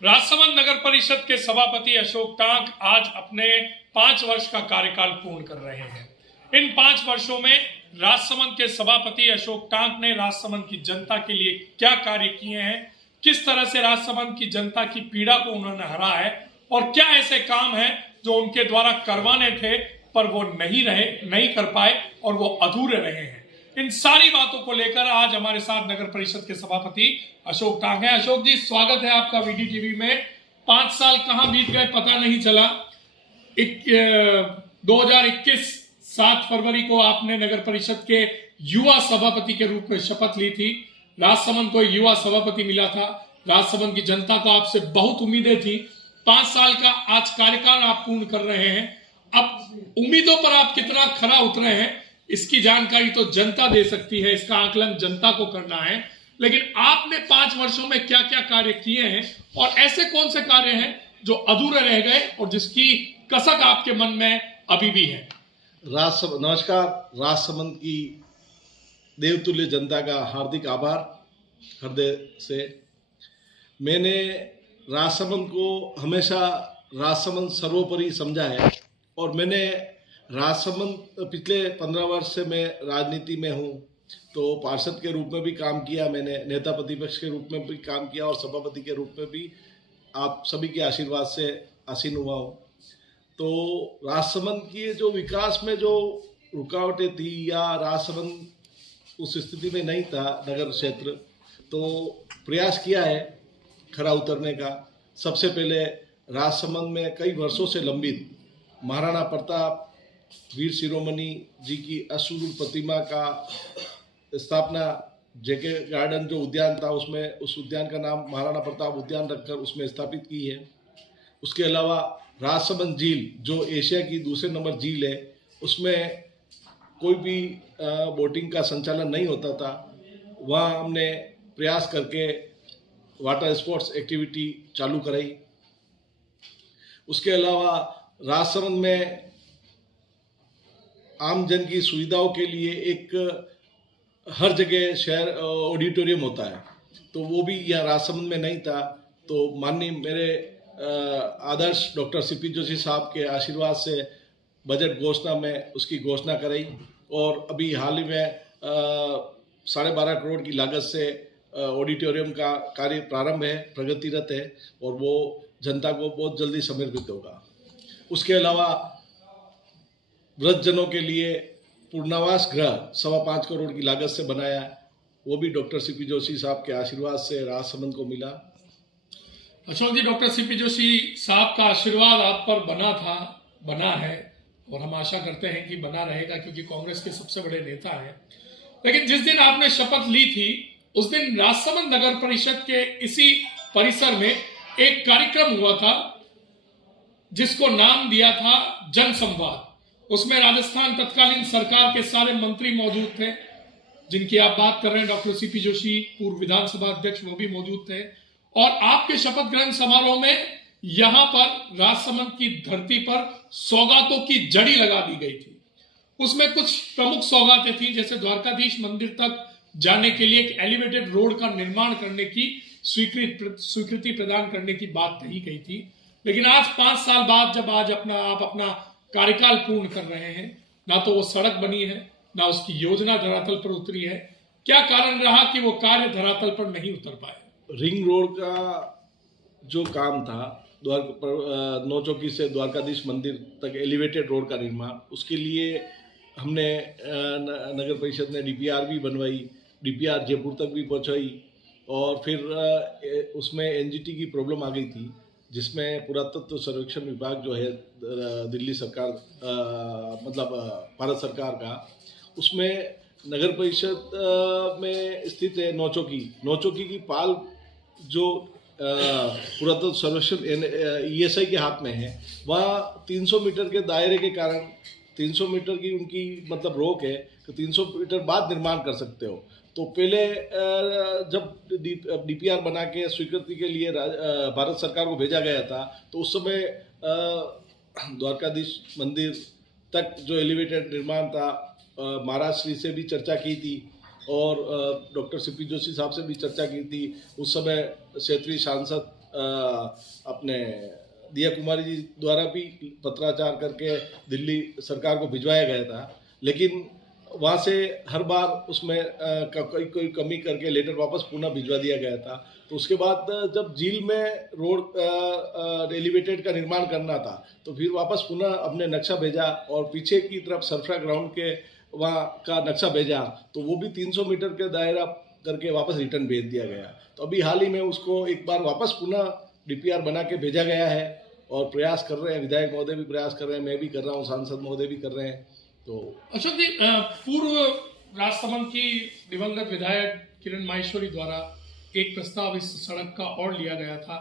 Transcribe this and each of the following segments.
राजसमंद नगर परिषद के सभापति अशोक टांक आज अपने 5 वर्ष का कार्यकाल पूर्ण कर रहे हैं। इन 5 वर्षों में राजसमंद के सभापति अशोक टांक ने राजसमंद की जनता के लिए क्या कार्य किए हैं, किस तरह से राजसमंद की जनता की पीड़ा को उन्होंने हरा है और क्या ऐसे काम हैं जो उनके द्वारा करवाने थे पर वो नहीं कर पाए और वो अधूरे रहे हैं। इन सारी बातों को लेकर आज हमारे साथ नगर परिषद के सभापति अशोक टांक हैं। अशोक जी, स्वागत है आपका वीडी टीवी में। 5 साल कहां बीत गए पता नहीं चला। 2021 7 फरवरी को आपने नगर परिषद के युवा सभापति के रूप में शपथ ली थी। राजसमंद को युवा सभापति मिला था। राजसमंद की जनता को आपसे बहुत उम्मीदें थी। 5 साल का आज कार्यकाल आप पूर्ण कर रहे हैं। अब उम्मीदों पर आप कितना खरा उतरे हैं इसकी जानकारी तो जनता दे सकती है, इसका आकलन जनता को करना है। लेकिन आपने 5 वर्षों में क्या क्या कार्य किए हैं और ऐसे कौन से कार्य हैं जो अधूरे रह गए और जिसकी कसक आपके मन में अभी भी है? नमस्कार। राजसमंद की देवतुल्य जनता का हार्दिक आभार हृदय से। मैंने राजसमंद को हमेशा राजसमंद सर्वोपरि समझा है और मैंने राजसमंद पिछले 15 वर्ष से मैं राजनीति में हूँ, तो पार्षद के रूप में भी काम किया मैंने, नेता प्रतिपक्ष के रूप में भी काम किया और सभापति के रूप में भी आप सभी के आशीर्वाद से आसीन हुआ हूँ। तो राजसमंद की जो विकास में जो रुकावटें थी या राजसमंद उस स्थिति में नहीं था नगर क्षेत्र, तो प्रयास किया है खरा उतरने का। सबसे पहले राजसमंद में कई वर्षों से लंबित महाराणा प्रताप वीर शिरोमणि जी की अश्वरूढ़ प्रतिमा का स्थापना जेके गार्डन जो उद्यान था उसमें, उस उद्यान का नाम महाराणा प्रताप उद्यान रखकर उसमें स्थापित की है। उसके अलावा राजसमंद झील जो एशिया की दूसरे नंबर झील है, उसमें कोई भी बोटिंग का संचालन नहीं होता था। वहाँ हमने प्रयास करके वाटर स्पोर्ट्स एक्टिविटी चालू कराई। उसके अलावा राजसमंद में आम जन की सुविधाओं के लिए एक हर जगह शहर ऑडिटोरियम होता है, तो वो भी यहाँ राजसमंद में नहीं था। तो माननीय मेरे आदर्श डॉक्टर सीपी जोशी साहब के आशीर्वाद से बजट घोषणा में उसकी घोषणा कराई और अभी हाल ही में 12.5 करोड़ की लागत से ऑडिटोरियम का कार्य प्रारंभ है, प्रगतिरत है और वो जनता को बहुत जल्दी समर्पित होगा। उसके अलावा वृद्धजनों के लिए पूर्णावास गृह 5.25 करोड़ की लागत से बनाया, वो भी डॉक्टर सीपी जोशी साहब के आशीर्वाद से राजसमंद को मिला। अशोक जी, डॉक्टर सीपी जोशी साहब का आशीर्वाद आप पर बना है और हम आशा करते हैं कि बना रहेगा, क्योंकि कांग्रेस के सबसे बड़े नेता हैं। लेकिन जिस दिन आपने शपथ ली थी उस दिन राजसमंद नगर परिषद के इसी परिसर में एक कार्यक्रम हुआ था जिसको नाम दिया था जन संवाद। उसमें राजस्थान तत्कालीन सरकार के सारे मंत्री मौजूद थे, जिनकी आप बात कर रहे हैं डॉक्टर सीपी जोशी, पूर्व विधानसभा अध्यक्ष, वो भी मौजूद थे। और आपके शपथ ग्रहण समारोह में यहां पर राजसमंद की धरती पर सौगातों की जड़ी लगा दी गई थी। उसमें कुछ प्रमुख सौगातें थी, जैसे द्वारकाधीश मंदिर तक जाने के लिए एक एलिवेटेड रोड का निर्माण करने की स्वीकृति प्रदान करने की बात कही गई थी। लेकिन आज 5 साल बाद जब आज आप अपना कार्यकाल पूर्ण कर रहे हैं, ना तो वो सड़क बनी है, ना उसकी योजना धरातल पर उतरी है। क्या कारण रहा कि वो कार्य धरातल पर नहीं उतर पाए? रिंग रोड का जो काम था, नौचौकी से द्वारकाधीश मंदिर तक एलिवेटेड रोड का निर्माण, उसके लिए हमने नगर परिषद ने डीपीआर भी बनवाई, डीपीआर जयपुर तक भी पहुंचाई और फिर उसमें एनजीटी की प्रॉब्लम आ गई थी, जिसमें पुरातत्व सर्वेक्षण विभाग जो है दिल्ली सरकार भारत सरकार का, उसमें नगर परिषद में स्थित है नौचौकी की पाल जो पुरातत्व सर्वेक्षण ईएसआई के हाथ में है। वहाँ 300 मीटर के दायरे के कारण 300 मीटर की उनकी रोक है कि 300 मीटर बाद निर्माण कर सकते हो। तो पहले जब डीपीआर बना के स्वीकृति के लिए भारत सरकार को भेजा गया था, तो उस समय द्वारकाधीश मंदिर तक जो एलिवेटेड निर्माण था, महाराज श्री से भी चर्चा की थी और डॉक्टर सीपी जोशी साहब से भी चर्चा की थी। उस समय क्षेत्रीय सांसद अपने दिया कुमारी जी द्वारा भी पत्राचार करके दिल्ली सरकार को भिजवाया गया था, लेकिन वहाँ से हर बार उसमें कोई कमी करके लेटर वापस पुनः भिजवा दिया गया था। तो उसके बाद जब झील में रोड एलिवेटेड का निर्माण करना था, तो फिर वापस पुनः अपने नक्शा भेजा और पीछे की तरफ सरफरा ग्राउंड के वहाँ का नक्शा भेजा, तो वो भी 300 मीटर के दायरा करके वापस रिटर्न भेज दिया गया। तो अभी हाल ही में उसको एक बार वापस पुनः डीपीआर बना के भेजा गया है और प्रयास कर रहे हैं, विधायक महोदय भी प्रयास कर रहे हैं, मैं भी कर रहा हूँ, सांसद महोदय भी कर रहे हैं। तो अशोक जी, पूर्व राजसमंद की दिवंगत विधायक किरण माहेश्वरी द्वारा एक प्रस्ताव इस सड़क का और लिया गया था,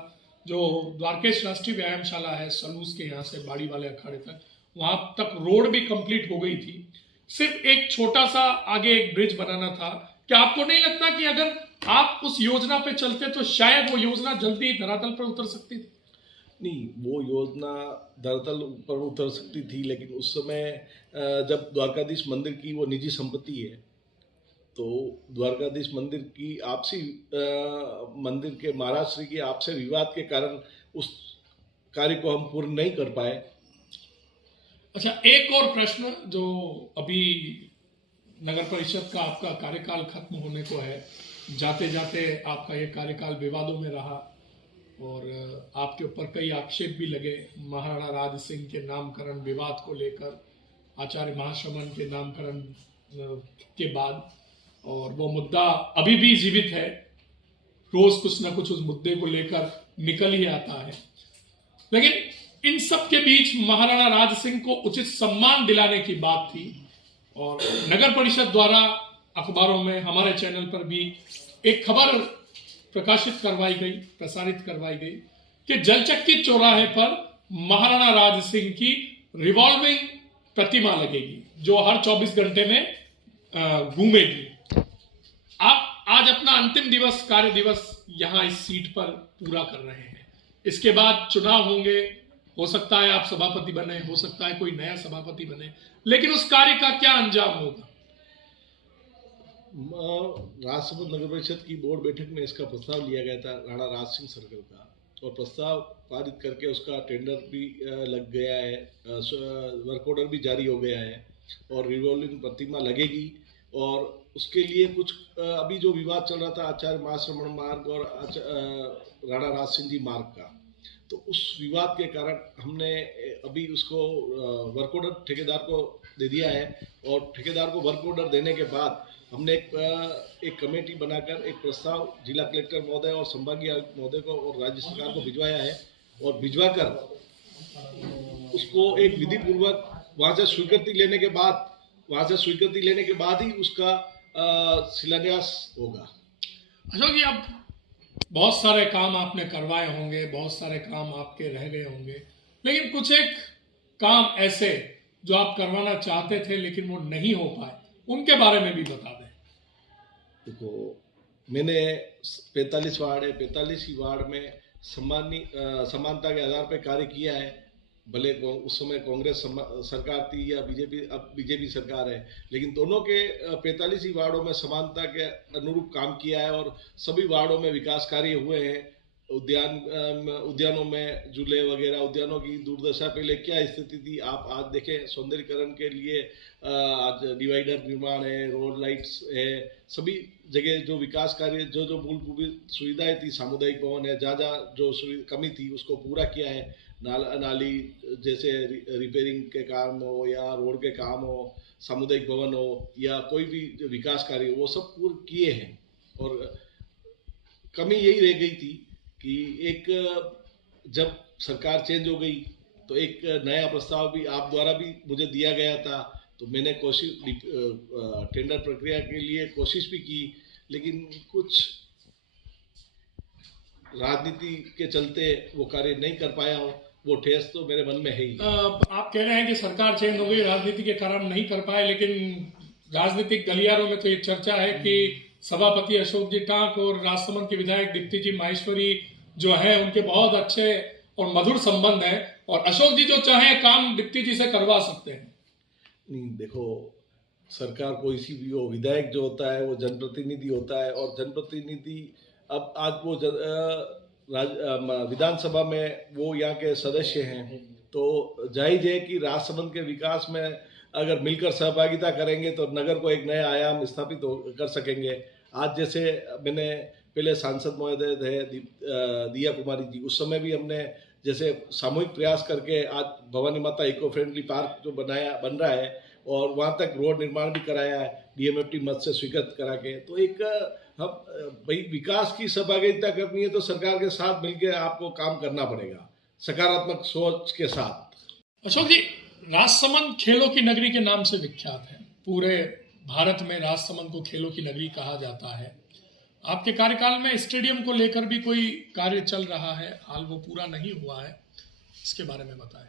जो द्वारकेश राष्ट्रीय व्यायामशाला है सलूस के यहाँ से बाड़ी वाले अखाड़े तक, वहां तक रोड भी कंप्लीट हो गई थी, सिर्फ एक छोटा सा आगे एक ब्रिज बनाना था। क्या आपको नहीं लगता कि अगर आप उस योजना पे चलते तो शायद वो योजना जल्दी धरातल पर उतर सकती थी? नहीं, वो योजना धरातल पर उतर सकती थी, लेकिन उस समय जब द्वारकाधीश मंदिर की वो निजी संपत्ति है, तो द्वारकाधीश मंदिर की आपसी मंदिर के महाराज श्री की आपसे विवाद के कारण उस कार्य को हम पूर्ण नहीं कर पाए। अच्छा, एक और प्रश्न, जो अभी नगर परिषद का आपका कार्यकाल खत्म होने को है, जाते जाते आपका ये कार्यकाल विवादों में रहा और आपके ऊपर कई आक्षेप भी लगे महाराणा राज सिंह के नामकरण विवाद को लेकर, आचार्य महाश्रमण के नामकरण के बाद, और वो मुद्दा अभी भी जीवित है, रोज कुछ ना कुछ उस मुद्दे को लेकर निकल ही आता है। लेकिन इन सब के बीच महाराणा राज सिंह को उचित सम्मान दिलाने की बात थी और नगर परिषद द्वारा अखबारों में, हमारे चैनल पर भी एक खबर प्रकाशित करवाई गई, प्रसारित करवाई गई कि जलचक्की चौराहे पर महाराणा राज सिंह की रिवॉल्विंग प्रतिमा लगेगी, जो हर 24 घंटे में घूमेगी। आप आज अपना अंतिम दिवस, कार्य दिवस यहां इस सीट पर पूरा कर रहे हैं। इसके बाद चुनाव होंगे, हो सकता है आप सभापति बने, हो सकता है कोई नया सभापति बने, लेकिन उस कार्य का क्या अंजाम होगा? राजसमंद नगर परिषद की बोर्ड बैठक में इसका प्रस्ताव लिया गया था राणा राज सिंह सर्कल का, और प्रस्ताव पारित करके उसका टेंडर भी लग गया है, वर्क ऑर्डर भी जारी हो गया है और रिवॉल्विंग प्रतिमा लगेगी। और उसके लिए कुछ अभी जो विवाद चल रहा था आचार्य महाश्रमण मार्ग और राणा राज सिंह जी मार्ग का, तो उस विवाद के कारण हमने अभी उसको वर्क ऑर्डर ठेकेदार को दे दिया है और ठेकेदार को वर्क ऑर्डर देने के बाद हमने एक कमेटी बनाकर एक प्रस्ताव जिला कलेक्टर महोदय और संभागीय आयुक्त महोदय को और राज्य सरकार को भिजवाया है और भिजवाकर उसको एक विधि पूर्वक वहाँ से स्वीकृति लेने के बाद ही उसका शिलान्यास होगा। अशोक जी, अब बहुत सारे काम आपने करवाए होंगे, बहुत सारे काम आपके रह गए होंगे, लेकिन कुछ एक काम ऐसे जो आप करवाना चाहते थे लेकिन वो नहीं हो पाए, उनके बारे में भी बता दें। देखो, मैंने 45 वार्ड है, 45 ही वार्ड में समानता के आधार पर कार्य किया है। भले उस समय कांग्रेस सरकार थी या बीजेपी, अब बीजेपी सरकार है, लेकिन दोनों के 45 ही वार्डों में समानता के अनुरूप काम किया है और सभी वार्डों में विकास कार्य हुए हैं। उद्यानों में झूले वगैरह, उद्यानों की दुर्दशा पहले क्या स्थिति थी आप आज देखें। सौंदर्यीकरण के लिए आज डिवाइडर निर्माण है, रोड लाइट्स है, सभी जगह जो विकास कार्य, जो मूलभूत सुविधाएं थी, सामुदायिक भवन है, जहाँ जो कमी थी उसको पूरा किया है। नाली जैसे रिपेयरिंग के काम हो या रोड के काम हो, सामुदायिक भवन हो या कोई भी विकास कार्य, वो सब पूर्ण किए हैं। और कमी यही रह गई थी कि एक जब सरकार चेंज हो गई तो एक नया प्रस्ताव भी आप द्वारा भी मुझे दिया गया था, तो मैंने टेंडर प्रक्रिया के लिए कोशिश भी की, लेकिन कुछ राजनीति के चलते वो कार्य नहीं कर पाया हूँ। वो ठेस तो मेरे मन में है ही। आप कह रहे हैं कि सरकार चेंज हो गई, राजनीति के कारण नहीं कर पाए, लेकिन राजनीतिक गलियारों में तो एक चर्चा है कि सभापति अशोक जी टांक और राजसमंद के विधायक दीप्ति जी माहेश्वरी जो है उनके बहुत अच्छे और मधुर संबंध है और अशोक जी जो चाहे काम दीप्ति जी से करवा सकते हैं। नहीं, देखो, सरकार कोई सी भी हो, विधायक जो होता है वो जनप्रतिनिधि होता है और जनप्रतिनिधि अब आज वो विधानसभा में वो यहाँ के सदस्य हैं, तो जायज है कि राजसमंद के विकास में अगर मिलकर सहभागिता करेंगे तो नगर को एक नया आयाम स्थापित कर सकेंगे। आज जैसे मैंने पहले सांसद महोदय थे दिया कुमारी जी, उस समय भी हमने जैसे सामूहिक प्रयास करके आज भवानी माता इको फ्रेंडली पार्क जो बन रहा है और वहाँ तक रोड निर्माण भी कराया है DMFT मद से स्वीकृत करा के। तो एक हम भाई विकास की सहभागिता करनी है तो सरकार के साथ मिलकर आपको काम करना पड़ेगा, सकारात्मक सोच के साथ। अशोक जी, राजसमंद खेलों की नगरी के नाम से विख्यात है। पूरे भारत में राजसमंद को खेलों की नगरी कहा जाता है। आपके कार्यकाल में स्टेडियम को लेकर भी कोई कार्य चल रहा है, हाल वो पूरा नहीं हुआ है, इसके बारे में बताएं।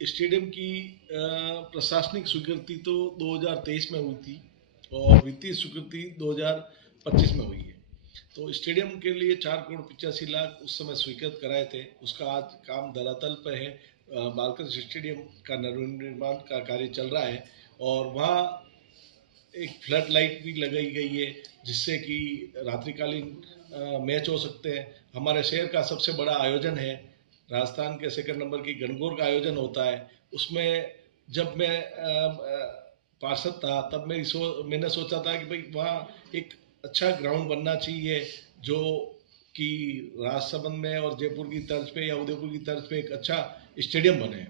स्टेडियम की प्रशासनिक स्वीकृति तो 2023 में हुई थी और वित्तीय स्वीकृति 2025 में हुई है। तो स्टेडियम के लिए 4,85,00,000 उस समय स्वीकृत कराए थे। उसका आज काम धरातल पर है। बालकृष्ण स्टेडियम का निर्माण का कार्य चल रहा है और वहाँ एक फ्लड लाइट भी लगाई गई है जिससे कि रात्रिकालीन मैच हो सकते हैं। हमारे शहर का सबसे बड़ा आयोजन है, राजस्थान के सेकंड नंबर की गणगौर का आयोजन होता है। उसमें जब मैं पार्षद था तब मैंने सोचा था कि भाई वहाँ एक अच्छा ग्राउंड बनना चाहिए जो कि राजसमंद में और जयपुर की तर्ज पे या उदयपुर की तर्ज पे एक अच्छा स्टेडियम बने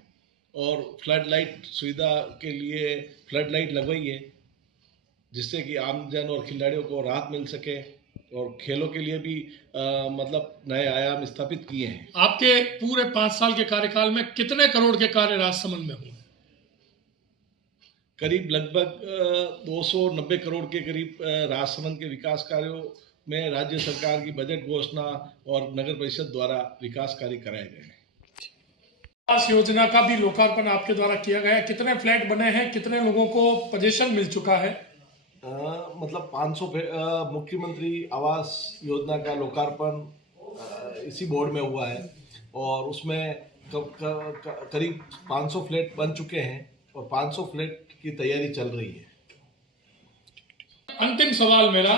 और फ्लड लाइट सुविधा के लिए फ्लड लाइट लगवाई है जिससे कि आमजन और खिलाड़ियों को राहत मिल सके और खेलों के लिए भी मतलब नए आयाम स्थापित किए हैं। आपके पूरे 5 साल के कार्यकाल में कितने करोड़ के कार्य राजसमंद में हुए? करीब लगभग 290 करोड़ के करीब राजसमंद के विकास कार्यों में राज्य सरकार की बजट घोषणा और नगर परिषद द्वारा विकास कार्य कराए गए हैं। विकास योजना का भी लोकार्पण आपके द्वारा किया गया है। कितने फ्लैट बने हैं, कितने लोगों को पोजीशन मिल चुका है? मतलब 500 मुख्यमंत्री आवास योजना का लोकार्पण इसी बोर्ड में हुआ है और उसमें करीब 500 फ्लैट बन चुके हैं और 500 फ्लैट की तैयारी चल रही है। अंतिम सवाल मेरा,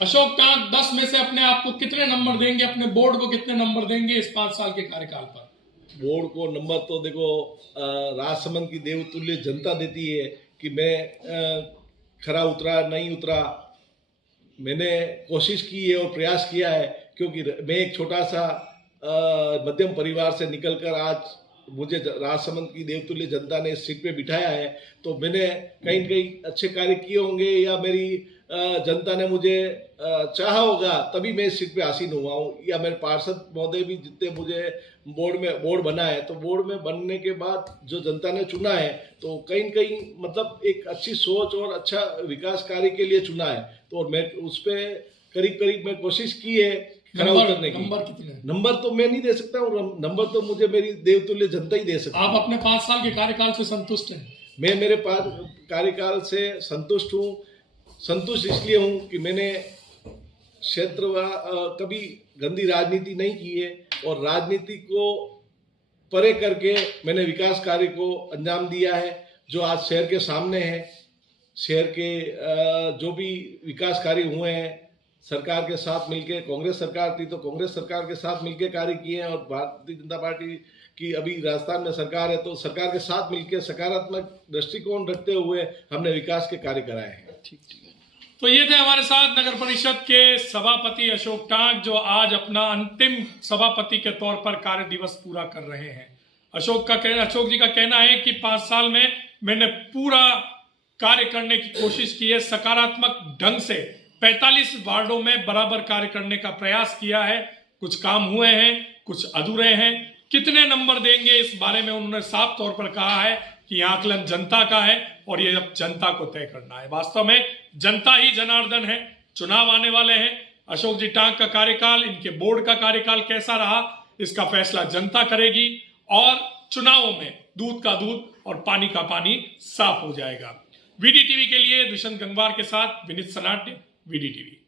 अशोक टांक 10 में से अपने आप को कितने नंबर देंगे, अपने बोर्ड को कितने नंबर देंगे इस 5 साल के कार्यकाल पर? बोर्ड को नंबर तो देखो राजसमंद की देवतुल्य जनता देती है कि मैं खरा उतरा नहीं उतरा। मैंने कोशिश की है और प्रयास किया है क्योंकि मैं एक छोटा सा मध्यम परिवार से निकलकर आज मुझे राजसमंद की देवतुल्य जनता ने इस सीट पे बिठाया है। तो मैंने कहीं न कहीं अच्छे कार्य किए होंगे या मेरी जनता ने मुझे चाहा होगा तभी मैं इस सीट पे आसीन हुआ हूँ, या मेरे पार्षद महोदय भी जितने मुझे बोर्ड बना है तो बोर्ड में बनने के बाद जो जनता ने चुना है तो कहीं न कहीं मतलब एक अच्छी सोच और अच्छा विकास कार्य के लिए चुना है। तो मैं उस पर करीब मैं कोशिश की है खरा उतरने की। नंबर कितने? नंबर तो मैं नहीं दे सकता हूँ, नंबर तो मुझे मेरी देवतुल्य जनता ही दे सकती है। आप अपने 5 साल के कार्यकाल से संतुष्ट हैं? मैं मेरे कार्यकाल से संतुष्ट हूँ। संतुष्ट इसलिए हूँ कि मैंने क्षेत्र कभी गंदी राजनीति नहीं की है और राजनीति को परे करके मैंने विकास कार्य को अंजाम दिया है जो आज शहर के सामने है। शहर के जो भी विकास कार्य हुए हैं सरकार के साथ मिलके, कांग्रेस सरकार थी तो कांग्रेस सरकार के साथ मिलके कार्य किए हैं और भारतीय जनता पार्टी की अभी राजस्थान में सरकार है तो सरकार के साथ मिलके सकारात्मक दृष्टिकोण रखते हुए हमने विकास के कार्य कराए हैं। ठीक। तो ये थे हमारे साथ नगर परिषद के सभापति अशोक टांक जो आज अपना अंतिम सभापति के तौर पर कार्य दिवस पूरा कर रहे हैं। अशोक जी का कहना है कि 5 साल में मैंने पूरा कार्य करने की कोशिश की है, सकारात्मक ढंग से 45 वार्डों में बराबर कार्य करने का प्रयास किया है। कुछ काम हुए हैं, कुछ अधूरे हैं। कितने नंबर देंगे इस बारे में उन्होंने साफ तौर पर कहा है कि यह आकलन जनता का है और ये अब जनता को तय करना है। वास्तव में जनता ही जनार्दन है। चुनाव आने वाले हैं। अशोक जी टांक का कार्यकाल, इनके बोर्ड का कार्यकाल कैसा रहा इसका फैसला जनता करेगी और चुनावों में दूध का दूध और पानी का पानी साफ हो जाएगा। वीडी टीवी के लिए दुष्यंत गंगवार के साथ विनीत सनाट्य, वीडी टीवी।